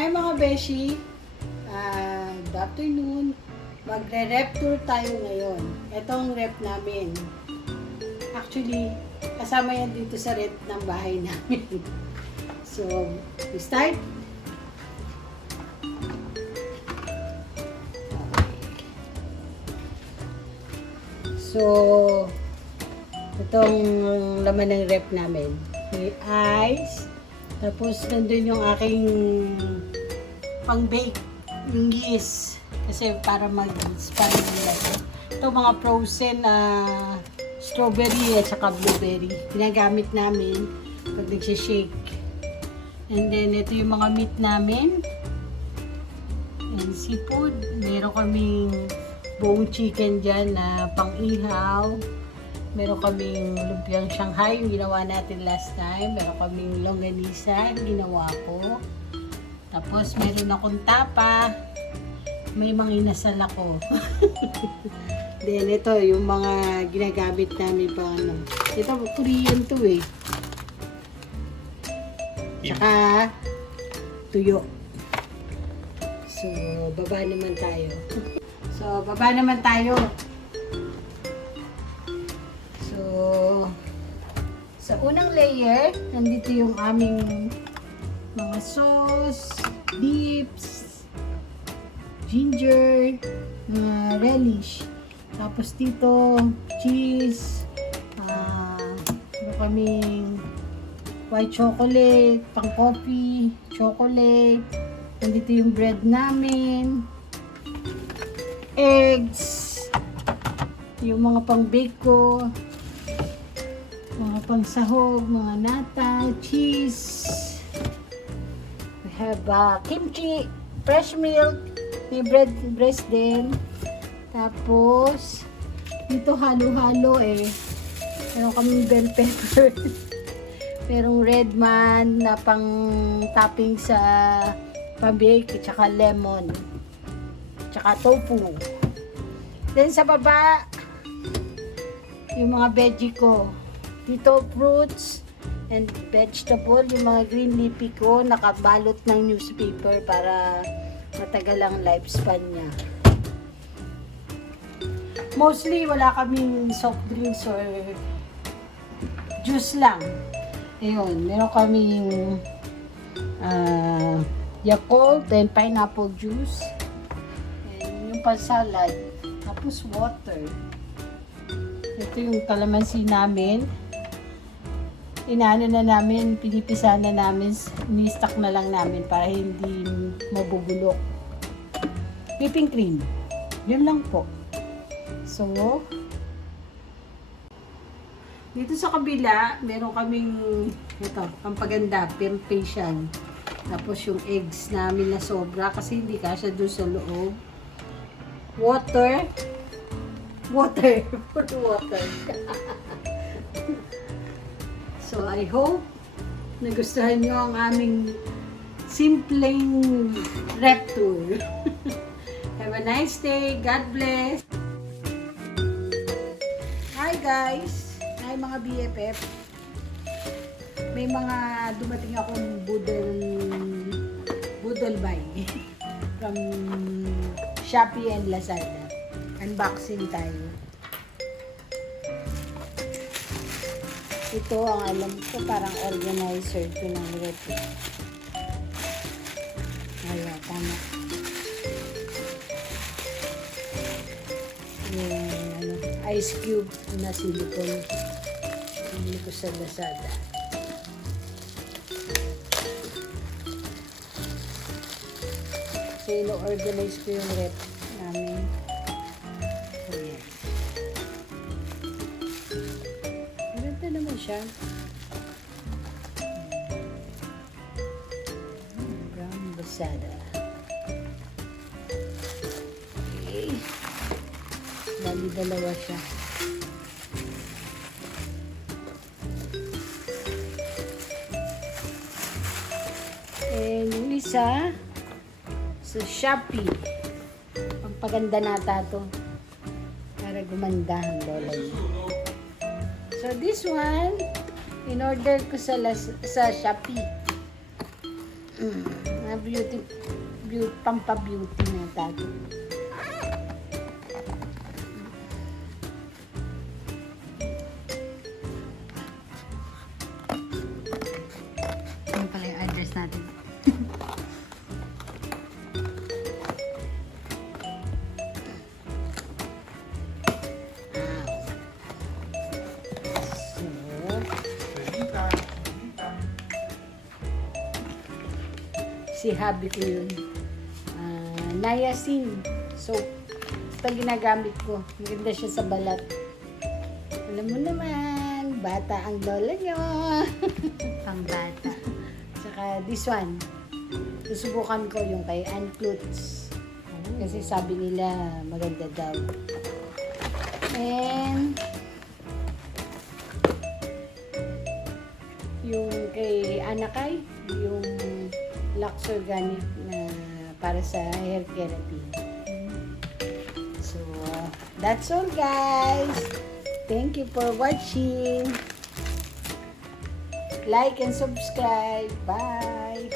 Hi mga beshi, good afternoon. Magre-rep tour tayo ngayon. Ito ang rep namin. Actually, kasama yan dito sa rep ng bahay namin. So, we start. So, itong laman ng rep namin. May ice. Tapos, nandun yung aking pang-bake, yung yeast. Kasi para mag-spine nila. Ito mga frozen strawberry at saka blueberry. Ginagamit namin pag nagsishake. And then, ito yung mga meat namin. And seafood. Meron kaming buong chicken dyan na pang-ihaw. Meron kaming lumpiang Shanghai, yung ginawa natin last time. Meron kaming longganisa, yung ginawa ko. Tapos, meron akong tapa. May mga inasal ako. Then, ito, yung mga ginagamit namin pa ano. Ito, Korean to eh. Tsaka, tuyo. So, baba naman tayo. Sa unang layer, nandito yung aming mga sauce, dips, ginger, relish. Tapos dito, cheese, meron kaming white chocolate, pang coffee, chocolate. Nandito yung bread namin, eggs, yung mga pang bake ko, mga pang sahog, mga nata, cheese. We have kimchi, fresh milk, may breast din. Tapos, dito halo-halo eh. Meron kaming bell pepper. Merong red man na pang topping sa pang-bake, tsaka lemon, tsaka tofu. Then sa baba, yung mga veggie ko. Dito, fruits and vegetable, yung mga green leafy ko, nakabalot ng newspaper para matagal ang lifespan niya. Mostly, wala kaming soft drinks or juice lang. Ayun, meron kaming Yakult and pineapple juice. And yung pan-salad. Tapos water. Ito yung kalamansi namin. Inaano na namin, pinipisa na namin, ni-stack na lang namin para hindi mabubulok. Whipping cream. Yun lang po. So, dito sa kabila, meron kaming ito, pampaganda, facial. Tapos yung eggs namin na sobra kasi hindi kasya doon sa loob. Water. So, I hope nagustuhan nyo ang aming simpleng rep tour. Have a nice day. God bless. Hi guys. Hi mga BFF. May mga dumating akong budol buy from Shopee and Lazada. Unboxing tayo. Ito ang alam ko, parang organizer ko ng rep. Wala, tama. Yung ice cube na silicone. Hindi ko sa Lazada. So, ino-organize ko yung rep namin. Ayan. Maganda naman siya. Brown Lazada. Okay. Dalawa siya. And yung isa sa Shopee. Pagpaganda nata to para gumanda ang lola niya. So this one in order ko sa Shopee. Pampa-beauty na tayo. Ano pala yung address natin? Si hubby ko yun. Niacin. So, ito ginagamit ko. Maganda siya sa balat. Alam mo naman, bata ang lola nyo. Pang bata. Saka this one. Susubukan ko yung kay Ann Klutz. Kasi sabi nila maganda daw. And yung kay Anakay, yung Lux Organic na para sa hair keratin. So, that's all guys. Thank you for watching. Like and subscribe. Bye.